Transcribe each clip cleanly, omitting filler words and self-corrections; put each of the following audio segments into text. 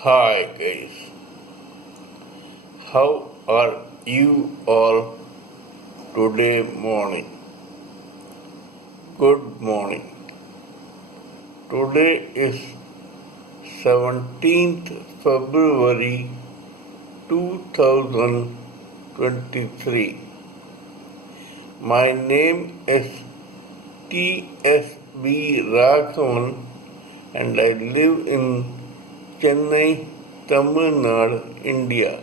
Hi guys, how are you all today morning? Good morning. Today is 17th February 2023. My name is T.S.B. Raghavan and I live in Chennai, Tamil Nadu, India.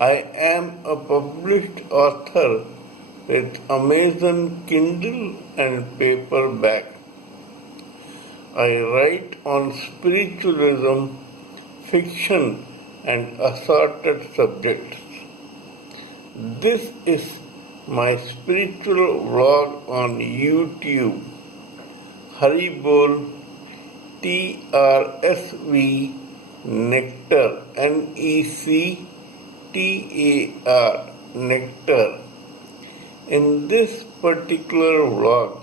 I am a published author with Amazon Kindle and paperback. I write on spiritualism, fiction, and assorted subjects. This is my spiritual vlog on YouTube, hariboltrsvnectar, NECTAR, nectar. In this particular vlog,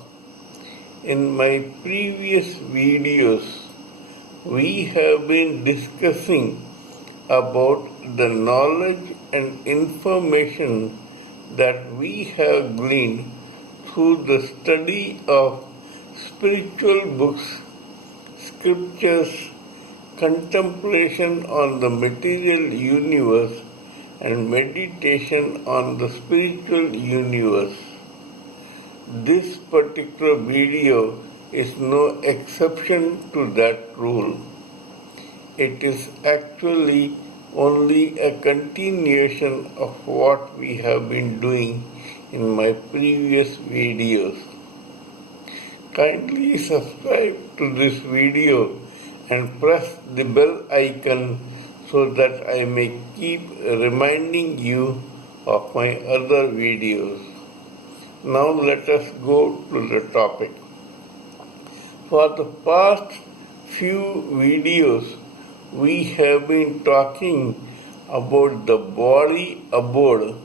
in my previous videos, we have been discussing about the knowledge and information that we have gleaned through the study of spiritual books, scriptures, contemplation on the material universe, and meditation on the spiritual universe. This particular video is no exception to that rule. It is actually only a continuation of what we have been doing in my previous videos. Kindly subscribe to this video and press the bell icon so that I may keep reminding you of my other videos. Now let us go to the topic. For the past few videos, we have been talking about the body abode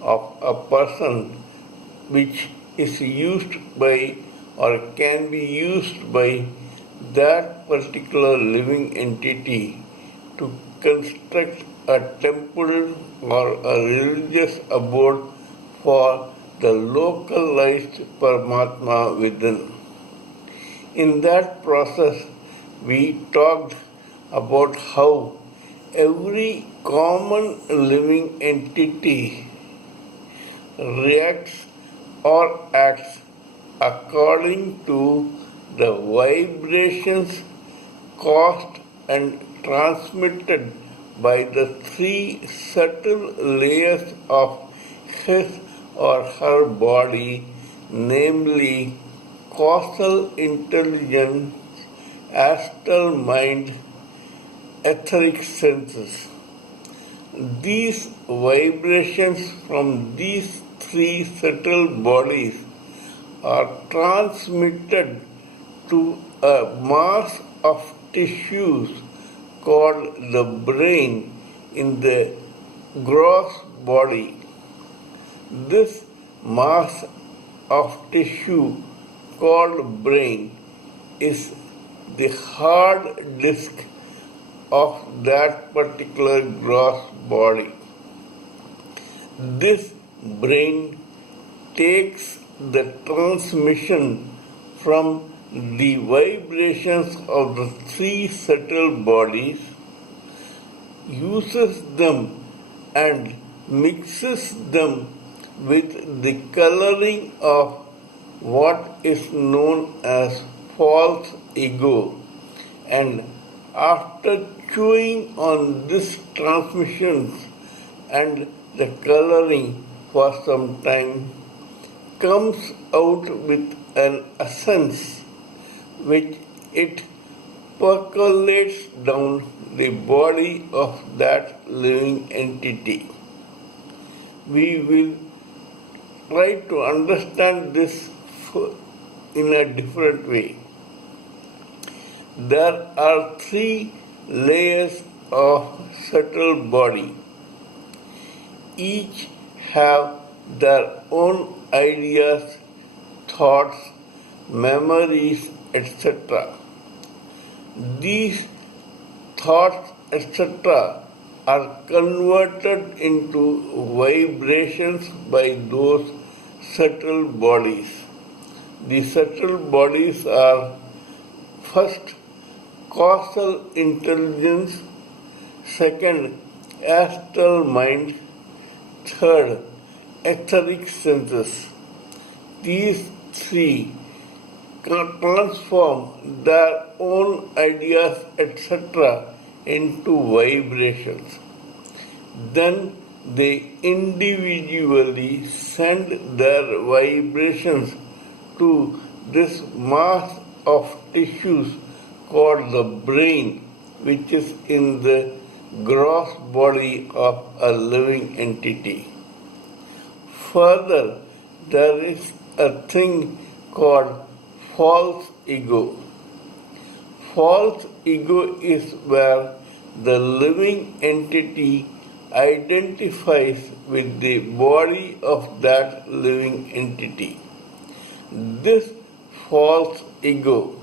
of a person which is used by or can be used by that particular living entity to construct a temple or a religious abode for the localized Paramatma within. In that process, we talked about how every common living entity reacts or acts according to the vibrations caused and transmitted by the three subtle layers of his or her body, namely causal intelligence, astral mind, etheric senses. These vibrations from these three subtle bodies are transmitted to a mass of tissues called the brain in the gross body. This mass of tissue called brain is the hard disk of that particular gross body. This brain takes the transmission from the vibrations of the three subtle bodies, uses them and mixes them with the coloring of what is known as false ego, and after chewing on these transmissions and the coloring for some time, comes out with an essence which it percolates down the body of that living entity. We will try to understand this in a different way. There are three layers of subtle body. Each have their own ideas, thoughts, memories, etc. These thoughts, etc., are converted into vibrations by those subtle bodies. The subtle bodies are first causal intelligence, second astral mind, third etheric senses. These three transform their own ideas, etc., into vibrations. Then they individually send their vibrations to this mass of tissues called the brain, which is in the gross body of a living entity. Further, there is a thing called false ego. False ego is where the living entity identifies with the body of that living entity. This false ego,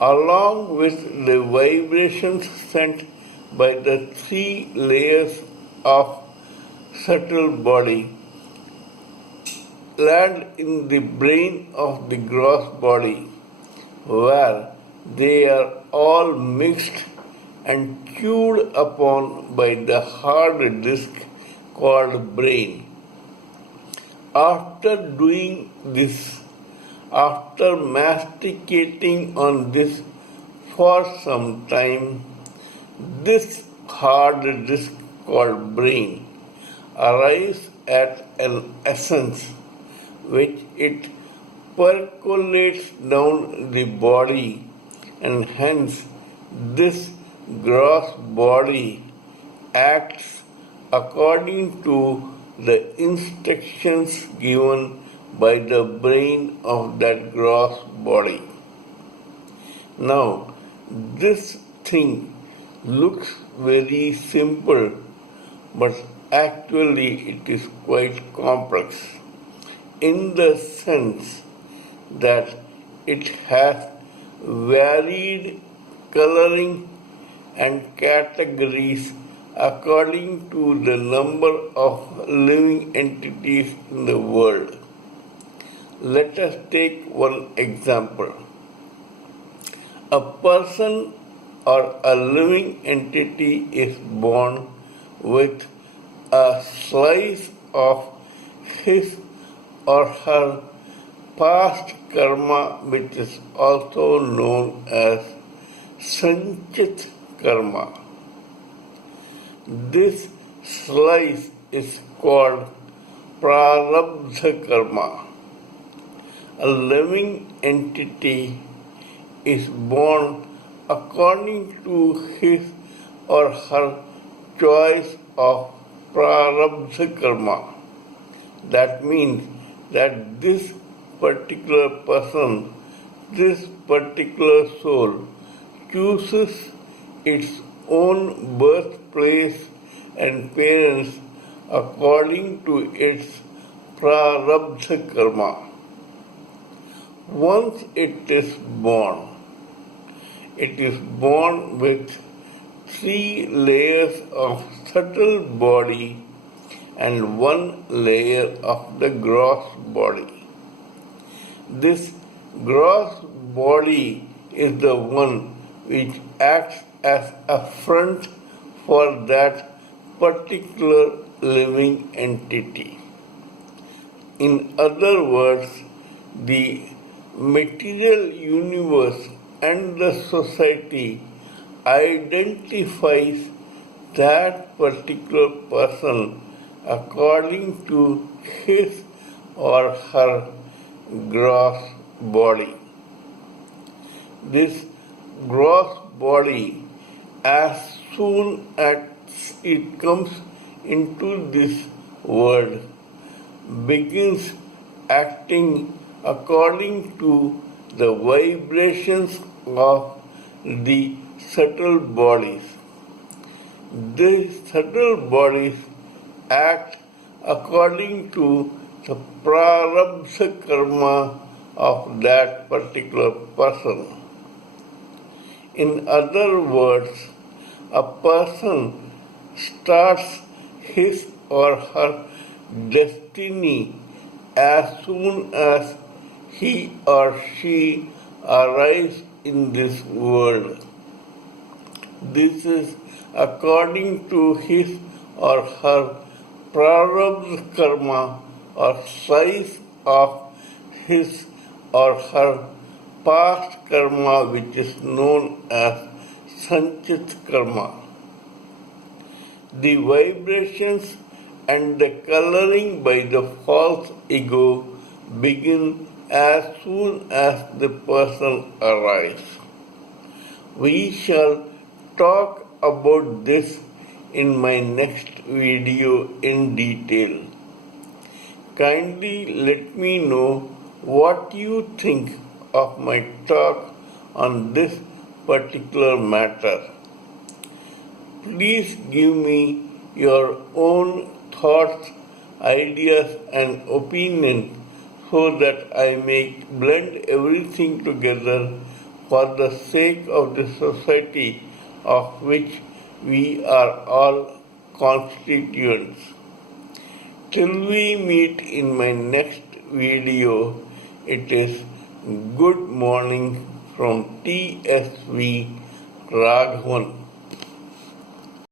along with the vibrations sent by the three layers of subtle body, land in the brain of the gross body, where they are all mixed and chewed upon by the hard disk called brain. After doing this, after masticating on this for some time, this hard disk called brain arrives at an essence which it percolates down the body, and hence this gross body acts according to the instructions given by the brain of that gross body. Now, this thing looks very simple, but actually it is quite complex, in the sense that it has varied coloring and categories according to the number of living entities in the world. Let us take one example. A person or a living entity is born with a slice of his or her past karma, which is also known as Sanchit karma. This slice is called prarabdha karma. A living entity is born according to his or her choice of prarabdha karma. That means that this particular person, this particular soul, chooses its own birthplace and parents according to its prarabdha karma. Once it is born with 3 layers of subtle body and 1 layer of the gross body. This gross body is the one which acts as a front for that particular living entity. In other words, the material universe and the society identifies that particular person according to his or her gross body. This gross body, as soon as it comes into this world, begins acting according to the vibrations of the subtle bodies. These subtle bodies act according to the prarabdha karma of that particular person. In other words, a person starts his or her destiny as soon as he or she arrives in this world. This is according to his or her prarabdha karma or size of his or her past karma, which is known as sanchit karma. The vibrations and the coloring by the false ego begin as soon as the person arrives. We shall talk about this in my next video in detail. Kindly let me know what you think of my talk on this particular matter. Please give me your own thoughts, ideas, and opinions so that I may blend everything together for the sake of the society of which we are all constituents. Till we meet in my next video, it is good morning from TSV Raghavan.